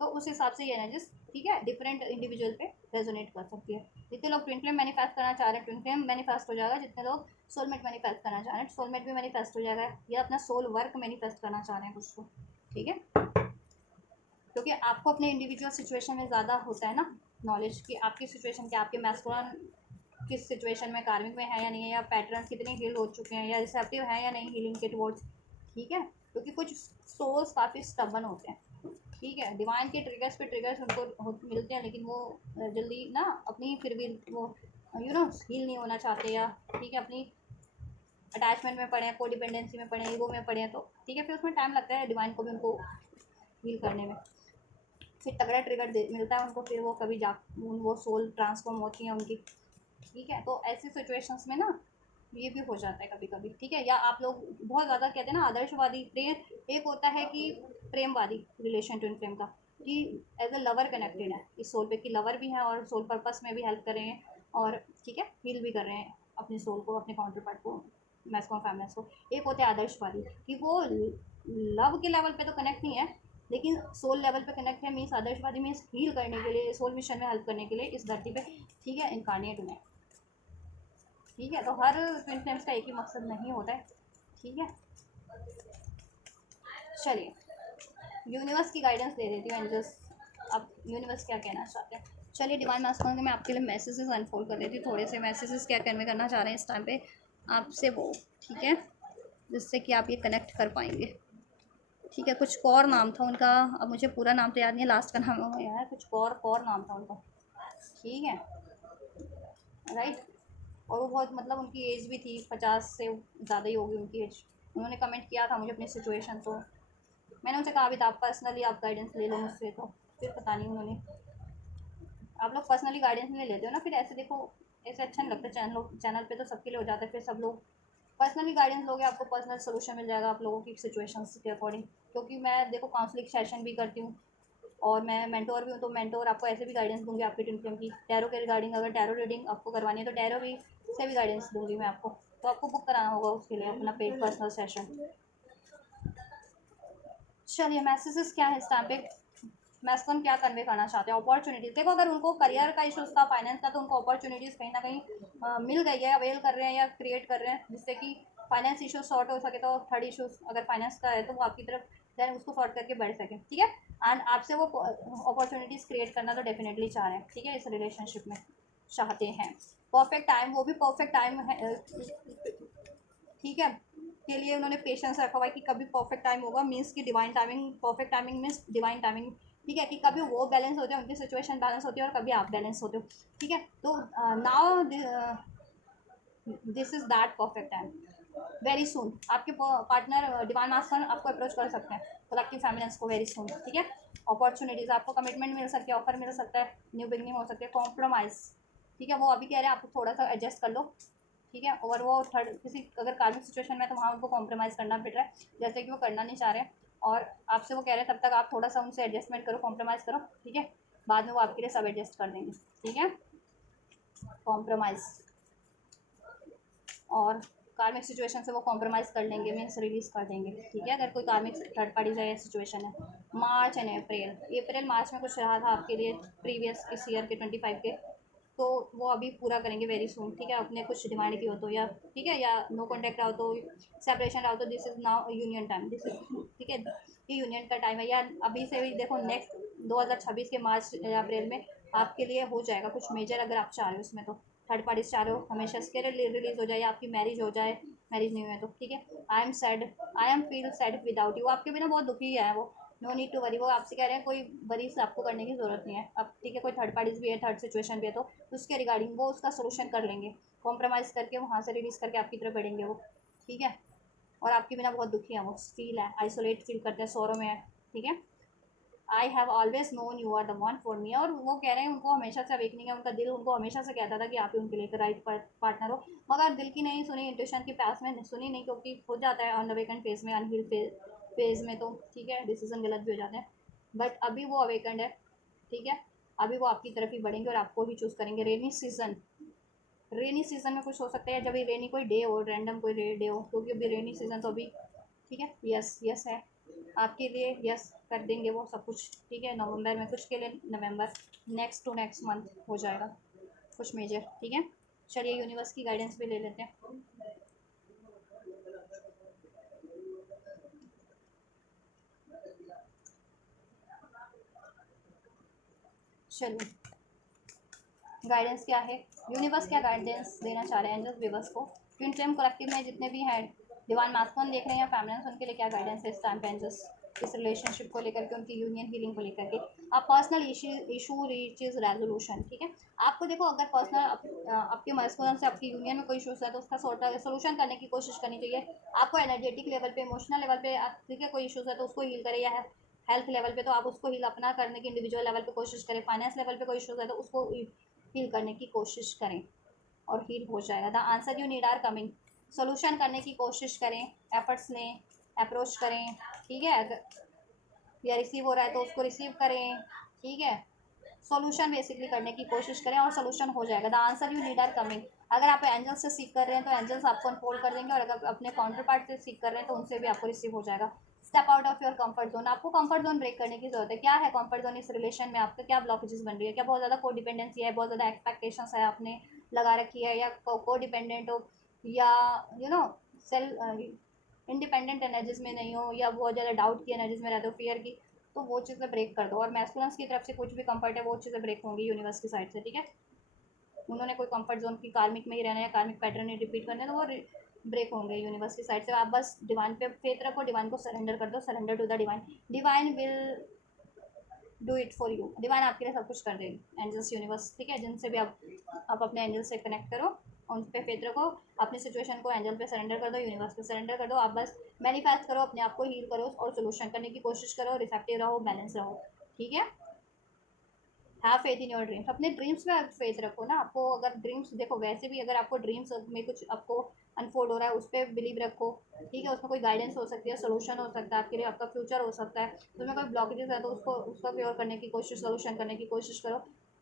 तो उस हिसाब से ये एनर्जीज, ठीक है, डिफरेंट इंडिविजुअल पे रेजोनेट कर सकती है। जितने लोग ट्विन फ्लेम मैनिफेस्ट करना चाह रहे हैं ट्विन फ्लेम मैनिफेस्ट हो जाएगा, जितने लोग सोलमेट मैनिफेस्ट करना चाह रहे हैं सोलमेट भी मैनिफेस्ट हो जाएगा, या अपना सोल वर्क मैनिफेस्ट करना चाह रहे हैं कुछ तो, ठीक है, क्योंकि आपको अपने इंडिविजुअल सिचुएशन में ज़्यादा होता है ना नॉलेज कि आपकी सिचुएशन क्या, आपके मैस्कुलिन किस सिचुएशन में कार्मिक में है या नहीं है, या पैटर्न्स कितने हील हो चुके हैं, या रिसेप्टिव है या नहीं हीलिंग के टुवर्ड्स, ठीक है, क्योंकि कुछ सोल्स काफ़ी स्टबन होते हैं, ठीक है, डिवाइन के ट्रिगर्स पे ट्रिगर्स उनको मिलते हैं, लेकिन वो जल्दी ना अपनी फिर भी वो हील नहीं होना चाहते, या ठीक है अपनी अटैचमेंट में पड़े हैं, को डिपेंडेंसी में पड़े हैं, ईगो में पड़े हैं, तो ठीक है फिर उसमें टाइम लगता है डिवाइन को भी उनको हील करने में, फिर तगड़ा ट्रिगर मिलता है उनको, फिर वो कभी वो सोल ट्रांसफॉर्म होती हैं उनकी, ठीक है। तो ऐसी सिचुएशंस में ना ये भी हो जाता है कभी कभी, ठीक है। या आप लोग बहुत ज़्यादा कहते हैं ना आदर्शवादी प्रेम, एक होता है कि प्रेमवादी रिलेशन ट्विन फ्लेम का, कि एज अ लवर कनेक्टेड है इस सोल पे, कि लवर भी हैं और सोल पर्पस में भी हेल्प कर रहे हैं, और ठीक है हील भी कर रहे हैं अपने सोल को, अपने काउंटर पार्ट को, मैस्कुलिन फेमिनिन को। एक होते हैं आदर्शवादी, कि वो लव के लेवल पे तो कनेक्ट नहीं है लेकिन सोल लेवल पे कनेक्ट है। मीन्स आदर्शवादी मीन्स हील करने के लिए, सोल मिशन में हेल्प करने के लिए इस धरती पे, ठीक है, इनकारनेट उन्हें, ठीक है। तो हर ट्विन फ्लेम्स का एक ही मकसद नहीं होता है, ठीक है। चलिए यूनिवर्स की गाइडेंस दे देती हूँ एंजल्स, अब यूनिवर्स क्या कहना चाहते हैं। चलिए डिवाइन मास्टर, मैं आपके लिए मैसेजेस अनफोल्ड कर देती हूँ, थोड़े से मैसेजेस क्या कन्वे करना चाह रहे हैं इस टाइम पे आपसे वो, ठीक है, जिससे कि आप ये कनेक्ट कर पाएंगे, ठीक है। कुछ कौर नाम था उनका, अब मुझे पूरा नाम तो याद नहीं है, लास्ट का नाम याद है, कुछ कौर नाम था उनका, ठीक है, राइट। और वो बहुत मतलब उनकी एज भी थी 50 से ज़्यादा ही होगी उनकी एज। उन्होंने कमेंट किया था मुझे अपनी सिचुएशन, तो मैंने उनसे कहा भी था आप पर्सनली आप गाइडेंस ले लो मुझसे, तो फिर पता नहीं उन्होंने, आप लोग पर्सनली गाइडेंस नहीं लेते हो ना, फिर ऐसे देखो ऐसे अच्छा नहीं लगता। चैनल पे तो सबके लिए हो जाता है, फिर सब लोग पर्सनली गाइडेंस लोगे आपको पर्सनल सोल्यूशन मिल जाएगा आप लोगों की सिचुएशंस के अकॉर्डिंग। क्योंकि मैं देखो काउंसलिंग सेशन भी करती हूँ और मैं मेंटोर भी हूँ, तो मेंटोर आपको ऐसे भी गाइडेंस दूंगी आपकी ट्विन फ्लेम की। टैरो के रिगार्डिंग अगर टैरो रीडिंग आपको करवानी है तो टैरो भी से भी गाइडेंस दूंगी मैं आपको, तो आपको बुक कराना होगा उसके लिए अपना पेड पर्सनल सेशन। चलिए मैसेजेस क्या है इस टाइम पे, मैस्कुलिन क्या कन्वे करना चाहते हैं। अपॉर्चुनिटीज़ देखो, अगर उनको करियर का इशूज़ था, फाइनेंस का, तो उनको अपॉर्चुनिटीज़ कहीं ना कहीं मिल गई है, अवेल कर रहे हैं या क्रिएट कर रहे हैं, जिससे कि फाइनेंस इशूज सॉर्ट हो सके। तो थर्ड इशूज़ अगर फाइनेंस का है तो वो आपकी तरफ देन उसको सॉर्ट करके बढ़ सके, ठीक है। एंड आपसे वो अपॉर्चुनिटीज़ क्रिएट करना तो डेफिनेटली चाह रहे हैं, ठीक है, इस रिलेशनशिप में चाहते हैं। परफेक्ट टाइम, वो भी परफेक्ट टाइम है, ठीक है, के लिए उन्होंने पेशेंस रखा हुआ है कि कभी परफेक्ट टाइम होगा, मीन्स की divine timing, perfect timing means divine timing, ठीक है, कि कभी वो बैलेंस होते हैं, उनकी सिचुएशन बैलेंस होती है और कभी आप बैलेंस होते हो, ठीक है। तो now this is that perfect time, very soon आपके पार्टनर डिवाइन मास्टर आपको अप्रोच कर सकते हैं, कलेक्टिव फेमिनिन्स को, वेरी सुन, ठीक है। अपॉर्चुनिटीज़ आपको कमिटमेंट मिल सकती है, ऑफर मिल सकता है, न्यू बिगनिंग हो सकती है, कॉम्प्रोमाइज़, ठीक है। वो अभी कह रहे हैं आप थोड़ा सा एडजस्ट कर लो, ठीक है। और वो थर्ड किसी अगर कार्मिक सिचुएशन में तो वहाँ उनको कॉम्प्रोमाइज़ करना पड़ रहा है, जैसे कि वो करना नहीं चाह रहे हैं और आपसे वो कह रहे हैं तब तक आप थोड़ा सा उनसे एडजस्टमेंट करो, कॉम्प्रोमाइज़ करो, ठीक है। बाद में वो आपके लिए सब एडजस्ट कर देंगे, ठीक है, कॉम्प्रोमाइज़। और कार्मिक सिचुएशन से वो कॉम्प्रोमाइज़ कर लेंगे, मीन्स रिलीज़ कर देंगे, ठीक है, अगर कोई कार्मिक थर्ड पार्टी है सिचुएशन है। मार्च एंड अप्रैल मार्च में कुछ रहा था आपके लिए प्रीवियस इस ईयर के 25 के, तो वो अभी पूरा करेंगे वेरी सून, ठीक है। अपने कुछ डिमांड की हो तो, या ठीक है, या नो कॉन्टैक्ट रहा हो तो, सेपरेशन रहा हो तो, this is now union time, this is, ठीक है, ये यूनियन का टाइम है। या अभी से भी देखो नेक्स्ट 2026 के मार्च या अप्रैल में आपके लिए हो जाएगा कुछ मेजर, अगर आप चाह रहे हो इसमें तो, थर्ड पार्टी चाह रहे हो हमेशा इसके रिलीज हो जाए या आपकी मैरिज हो जाए, मैरिज नहीं हुई है तो, ठीक है। I am feel sad without you, आपके बिना बहुत दुखी है वो, नो नीड टू वरी, वो आपसे कह रहे हैं कोई वरीज आपको करने की ज़रूरत नहीं है अब, ठीक है। कोई थर्ड पार्टीज भी है, थर्ड सिचुएशन भी है तो उसके रिगार्डिंग वो उसका सोल्यूशन कर लेंगे, कॉम्प्रोमाइज़ करके वहाँ से रिलीज़ करके आपकी तरफ बढ़ेंगे वो, ठीक है। और आपके बिना बहुत दुखी है वो, फील है, आइसोलेट फील करते हैं, सौरों में है, ठीक है। I have always known you are the one for me, और वो कह रहे हैं उनको हमेशा से अवेकनिंग है, उनका दिल उनको हमेशा से कहता था कि आप ही उनके लिए राइट पार्टनर हो, मगर दिल की नहीं सुनी, इंट्यूशन की पास में सुनी नहीं, क्योंकि हो जाता है अनअवेकन फेज में, अनहील फेज में, तो ठीक है डिसीजन गलत भी हो जाते हैं। बट अभी वो अवेकंड है, ठीक है, अभी वो आपकी तरफ ही बढ़ेंगे और आपको ही चूज़ करेंगे। रेनी सीजन में कुछ हो सकता है, जब ये रेनी कोई डे हो, रैंडम कोई डे हो, क्योंकि अभी रेनी सीजन तो अभी, ठीक है, यस यस है आपके लिए, यस कर देंगे वो सब कुछ, ठीक है। नवंबर में कुछ के लिए, नवंबर नेक्स्ट टू नेक्स्ट मंथ हो जाएगा कुछ मेजर, ठीक है। चलिए यूनिवर्स की गाइडेंस भी ले लेते हैं। चलिए गाइडेंस क्या है, यूनिवर्स क्या गाइडेंस देना चाह रहे हैं एंजल्स व्यूअर्स को, ट्विन फ्लेम कलेक्टिव में जितने भी हैं डिवाइन मास्कुलिन देख रहे हैं या फेमिनिन, उनके लिए क्या गाइडेंस है इस टाइम पे एंजल्स, इस रिलेशनशिप को लेकर के, उनकी यूनियन हीलिंग को लेकर के। आप पर्सनल इशू रीचेज रेजोल्यूशन, ठीक है। आपको देखो अगर पर्सनल आपके मास्कुलिन से आपकी यूनियन में कोई इशूज है तो उसका सोल्यूशन करने की कोशिश करनी चाहिए आपको, एनर्जेटिक लेवल पे, इमोशनल लेवल पे, ठीक है, कोई इशूज है तो उसको हील करे, या हेल्थ लेवल पे तो आप उसको हील अपना करने की इंडिविजुअल लेवल पे कोशिश करें, फाइनेंस लेवल पे कोई इशूज है तो उसको हील करने की कोशिश करें और हील हो जाएगा। The answer you need are coming, solution करने की कोशिश करें, एफर्ट्स लें, अप्रोच करें, ठीक है। या रिसीव हो रहा है तो उसको रिसीव करें, ठीक है। सॉल्यूशन बेसिकली करने की कोशिश करें और सॉल्यूशन हो जाएगा। The answer you need are coming. अगर आप एंजल्स से सीख कर रहे हैं तो एंजल्स आपको अनफोल्ड कर देंगे, और अगर अपने काउंटर पार्ट से सीख कर रहे हैं तो उनसे भी आपको रिसीव हो जाएगा। Step out of your comfort zone. आपको कंफर्ट जोन ब्रेक करने की जरूरत है। क्या है कंफर्ट जोन इस रिलेशन में? आपका क्या ब्लॉकेजेस बन रही है? क्या बहुत ज़्यादा को डिपेंडेंसी है, बहुत ज़्यादा एक्सपेक्टेशंस है आपने लगा रखी है, या को डिपेंडेंट हो, या सेल्फ इंडिपेंडेंट एनर्जीज में नहीं हो, या बहुत ज़्यादा डाउट की एनर्जीज में रहते हो, फियर की, तो वो चीज़ें ब्रेक कर दो। और मैस्कुलेंस की तरफ से कुछ भी कंफर्ट है वो चीज़ें ब्रेक होंगी यूनिवर्स की साइड से, ठीक है। उन्होंने कोई कंफर्ट जोन की कार्मिक में ही रहना है, कार्मिक पैटर्न ही रिपीट करना है, तो वो ब्रेक होंगे यूनिवर्स की साइड से। आप बस डिवाइन पे फेथ रखो, डिवाइन को सरेंडर कर दो, surrender to the divine. Divine will do it for you. Divine आपके लिए सब कुछ कर देगी, एंजल्स, यूनिवर्स, ठीक है। जिनसे भी आप अपने एंजल से कनेक्ट करो, उन पे फेथ रखो, अपनी सिचुएशन को एंजल पे सरेंडर कर दो, यूनिवर्स पे सरेंडर कर दो। आप बस मैनिफेस्ट करो, अपने आप को हील करो और सोल्यूशन करने की कोशिश करो, रिसेप्टिव रहो, बैलेंस रहो, ठीक है। Have faith in your dreams. अपने ड्रीम्स में फेथ रखो ना। आपको अगर ड्रीम्स देखो, वैसे भी अगर आपको ड्रीम्स में कुछ आपको अनफोल्ड हो रहा है, उस पर बिलीव रखो, ठीक है। उसमें कोई गाइडेंस हो सकती है, सोल्यूशन हो सकता है आपके लिए, आपका फ्यूचर हो सकता है। उसमें कोई ब्लॉकेजेस है तो उसको क्योर करने की कोशिश, सोल्यूशन करने की कोशिश करो,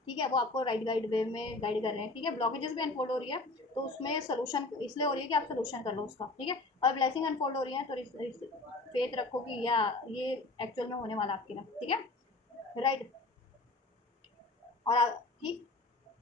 ठीक है। वो आपको राइट गाइड वे में गाइड कर रहे हैं, ठीक है। ब्लॉकेजेस भी अनफोल्ड हो रही है तो उसमें सोल्यूशन इसलिए हो रही है कि आप सोल्यूशन कर लो उसका, ठीक है। और ब्लेसिंग अनफोल्ड हो रही है तो फेथ रखो कि या ये एक्चुअल में होने वाला आपके लिए, ठीक है, राइट। और ठीक,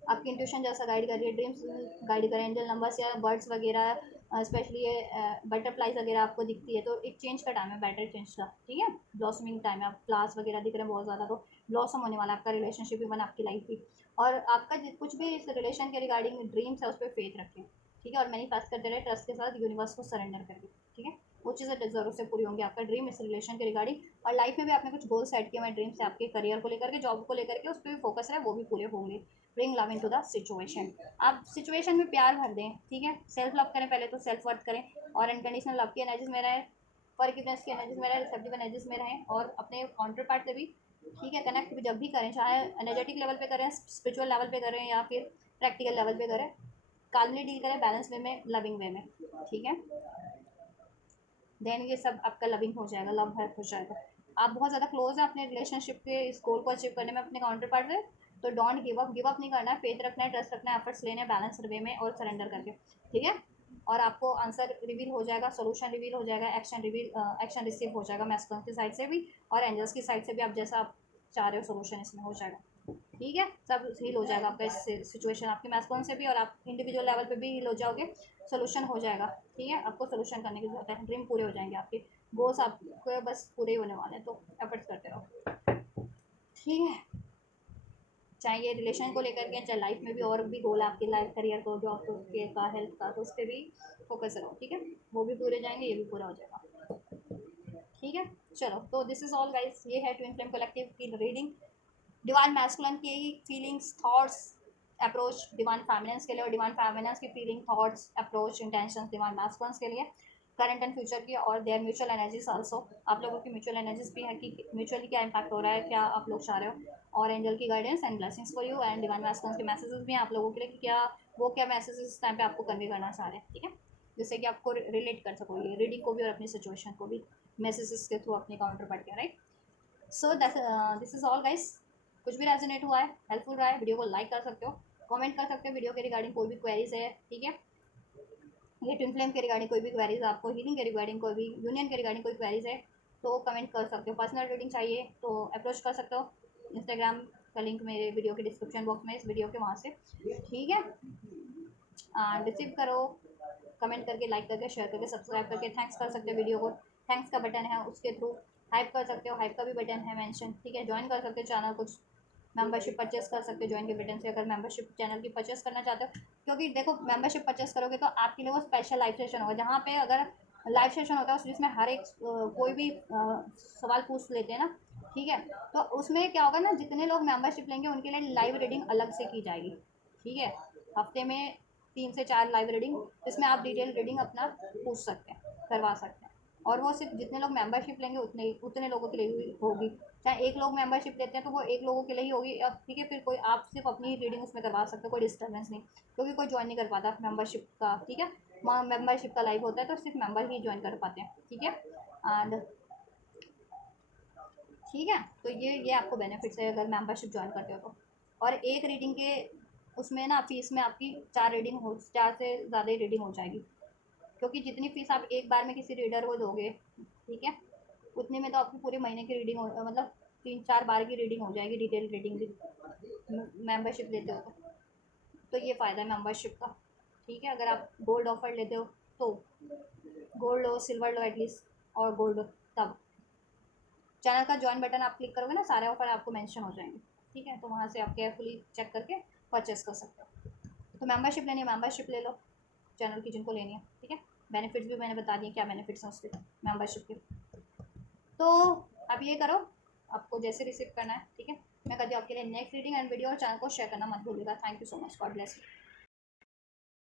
आपकी इंट्यूशन जैसा गाइड कर रही है, ड्रीम्स गाइड करें, एंजल नंबर्स या बर्ड्स वगैरह, स्पेशली ये बटरफ्लाइज वगैरह आपको दिखती है तो एक चेंज का टाइम है, बेटर चेंज का, ठीक है। ब्लॉसमिंग टाइम है, आप फ्लावर्स वगैरह दिख रहे हैं बहुत ज़्यादा, तो ब्लॉसम होने वाला आपका रिलेशनशिप, इवन आपकी लाइफ भी। और आपका कुछ भी इस रिलेशन के रिगार्डिंग ड्रीम्स है उस पर फेथ रखें, ठीक है। और मैनिफेस्ट करते रहे ट्रस्ट के साथ, यूनिवर्स को सरेंडर करके, ठीक है। वो चीज़ें ज़रूर से पूरी होंगी, आपका ड्रीम इस रिलेशन के रिगार्डिंग। और लाइफ में भी आपने कुछ गोल सेट किए हुए ड्रीम से, आपके करियर को लेकर के, जॉब को लेकर के, उस पर भी फोकस है, वो भी पूरे होंगे। Bring love into the situation. आप सिचुएशन में प्यार भर दें, ठीक है। सेल्फ लव करें पहले, तो सेल्फ वर्थ करें, और अनकंडीशनल लव की एनर्जीज में रहें, फॉरगिवनेस की एनर्जीज में रहें, रिसेप्टिव एनर्जीज में रहें, और अपने काउंटर पार्ट से भी, ठीक है, कनेक्ट जब भी करें, चाहे एनर्जेटिक लेवल पे करें, स्पिरिचुअल लेवल पे करें, या फिर प्रैक्टिकल लेवल पे करें, काल्मली डील करें, बैलेंस वे में, लविंग वे में, ठीक है। देन ये सब आपका लविंग हो जाएगा, लव हेल्प हो जाएगा। आप बहुत ज़्यादा क्लोज हैं अपने रिलेशनशिप के इस गोल को अचीव करने में अपने काउंटर पार्ट से, तो don't give up. Give up नहीं करना है, फेथ रखना है, ट्रस्ट रखना है, एफर्ट्स लेने हैं बैलेंस वे में और सरेंडर करके, ठीक है। और आपको आंसर रिवील हो जाएगा, सोल्यूशन रिवील हो जाएगा, एक्शन रिसीव हो जाएगा मैस्कुलिन की साइड से भी और एंजल्स की साइड से भी। आप जैसा आप चाह रहे हो सोल्यूशन इसमें हो जाएगा, ठीक है। सब हील हो जाएगा आपका इस सिचुएशन, आपके मैस्कुलिन से भी, और आप इंडिविजुअल लेवल पे भी हील हो जाओगे, सोल्यूशन हो जाएगा, ठीक है। आपको सोल्यूशन करने की जरूरत है, ड्रीम पूरे हो जाएंगे आपके, गोल्स आपको बस पूरे ही होने वाले हैं, तो एफर्ट्स करते रहो, ठीक है। चाहे ये रिलेशन को लेकर के, चाहे लाइफ में भी और भी गोल है आपकी, लाइफ करियर को, जॉब के का, हेल्थ का, तो उस पर भी फोकस रहो, ठीक है। वो भी पूरे जाएंगे, ये भी पूरा हो जाएगा, ठीक है। चलो, तो दिस इज ऑल गाइस, ये है ट्विन फ्लेम कलेक्टिव की रीडिंग। डिवाइन मैस्कुलिन की feelings, thoughts, approach divine feminines के लिए, और डिवाइन फेमिनिन्स की feeling, thoughts, approach, intentions divine masculines के लिए, करंट एंड फ्यूचर की, और देयर म्यूचुअल एनर्जीज आल्सो। आप लोगों की म्यूचुअल एनर्जीज भी है कि म्यूचुअली क्या इंपैक्ट हो रहा है, क्या आप लोग चाह रहे हो, और एंजल की guidance and blessings for you, and divine masculines के मैसेजेस भी हैं आप लोगों के लिए कि क्या वो क्या मैसेजेस इस टाइम पे आपको कन्वे करना चाह रहे हैं, ठीक है। जिससे कि आपको रिलेट कर सको ये रीडिंग को भी और अपनी सिचुएशन को भी मैसेजेस के थ्रू अपने काउंटर पार्ट के, right. So this is all guys. कुछ भी रेजोनेट हुआ है, हेल्पफुल रहा है, वीडियो को लाइक कर सकते हो, कमेंट कर सकते हो वीडियो के रिगार्डिंग कोई भी क्वेरीज है, ठीक है। ये ट्विन फ्लेम के रिगार्डिंग कोई भी क्वेरीज, आपको हीलिंग के रिगार्डिंग कोई भी, यूनियन के रिगार्डिंग कोई क्वेरीज है तो कमेंट कर सकते हो। पर्सनल रीडिंग चाहिए तो अप्रोच कर सकते हो, इंस्टाग्राम का लिंक मेरे वीडियो के डिस्क्रिप्शन बॉक्स में, इस वीडियो के वहाँ से, ठीक है। रिसीव करो, कमेंट करके, लाइक करके, शेयर करके, सब्सक्राइब करके, थैंक्स कर सकते हो वीडियो को, थैंक्स का बटन है उसके थ्रू, हाइप कर सकते हो, हाइप का भी बटन है मेंशन, ठीक है। ज्वाइन कर सकते हो चैनल, कुछ मेंबरशिप परचेस कर सकते हो ज्वाइन के बटन से, अगर मेंबरशिप चैनल की परचेस करना चाहते हो। क्योंकि देखो, मेंबरशिप परचेस करोगे तो आपके लिए वो स्पेशल लाइव सेशन होगा, जहाँ पे अगर लाइव सेशन होता है जिसमें हर एक कोई भी सवाल पूछ लेते हैं ना, ठीक है। तो उसमें क्या होगा ना, जितने लोग मेंबरशिप लेंगे उनके लिए लाइव रीडिंग अलग से की जाएगी, ठीक है। हफ्ते में 3 से 4 लाइव रीडिंग, जिसमें आप डिटेल रीडिंग अपना पूछ सकते हैं, करवा सकते हैं। और वो सिर्फ जितने लोग मेंबरशिप लेंगे उतने लोगों के लिए ही होगी। चाहे एक लोग मेंबरशिप लेते हैं तो वो एक लोगों के लिए ही होगी, अब ठीक है। फिर कोई आप सिर्फ अपनी रीडिंग उसमें करवा सकते हो, कोई डिस्टर्बेंस नहीं, क्योंकि कोई ज्वाइन नहीं कर पाता मेंबरशिप का, ठीक है। मेंबरशिप का लाइव होता है तो सिर्फ मेंबर ही ज्वाइन कर पाते हैं, ठीक है। एंड ठीक है, तो ये आपको बेनिफिट्स है अगर मेंबरशिप ज्वाइन करते हो तो। और एक रीडिंग के उसमें ना फीस में आपकी 4 से ज़्यादा ही रीडिंग हो जाएगी, क्योंकि जितनी फीस आप एक बार में किसी रीडर को दोगे, ठीक है, उतने में तो आपकी पूरे महीने की रीडिंग हो, मतलब 3-4 बार की रीडिंग हो जाएगी, डिटेल रीडिंग भी मेंबरशिप लेते हो तो ये फ़ायदा है मेंबरशिप का। ठीक है, अगर आप गोल्ड ऑफर लेते हो तो गोल्ड लो, सिल्वर लो एटलीस्ट, और गोल्ड तब चैनल का ज्वाइन बटन आप क्लिक करोगे ना, सारे ऑफर आपको मेंशन हो जाएंगे। ठीक है, तो वहाँ से आप केयरफुली चेक करके परचेस कर सकते हो। तो मेंबरशिप लेनी है मेंबरशिप ले लो, चैनल की जिनको लेनी है। ठीक है, बेनिफिट्स भी मैंने बता दिए क्या बेनिफिट्स हैं उसके मेंबरशिप के। तो आप ये करो, आपको जैसे रिसीव करना है। ठीक है, मैं करती हूँ आपके लिए नेक्स्ट रीडिंग एंड वीडियो, और चैनल को शेयर करना मत भूलिएगा। Thank you so much, God bless you.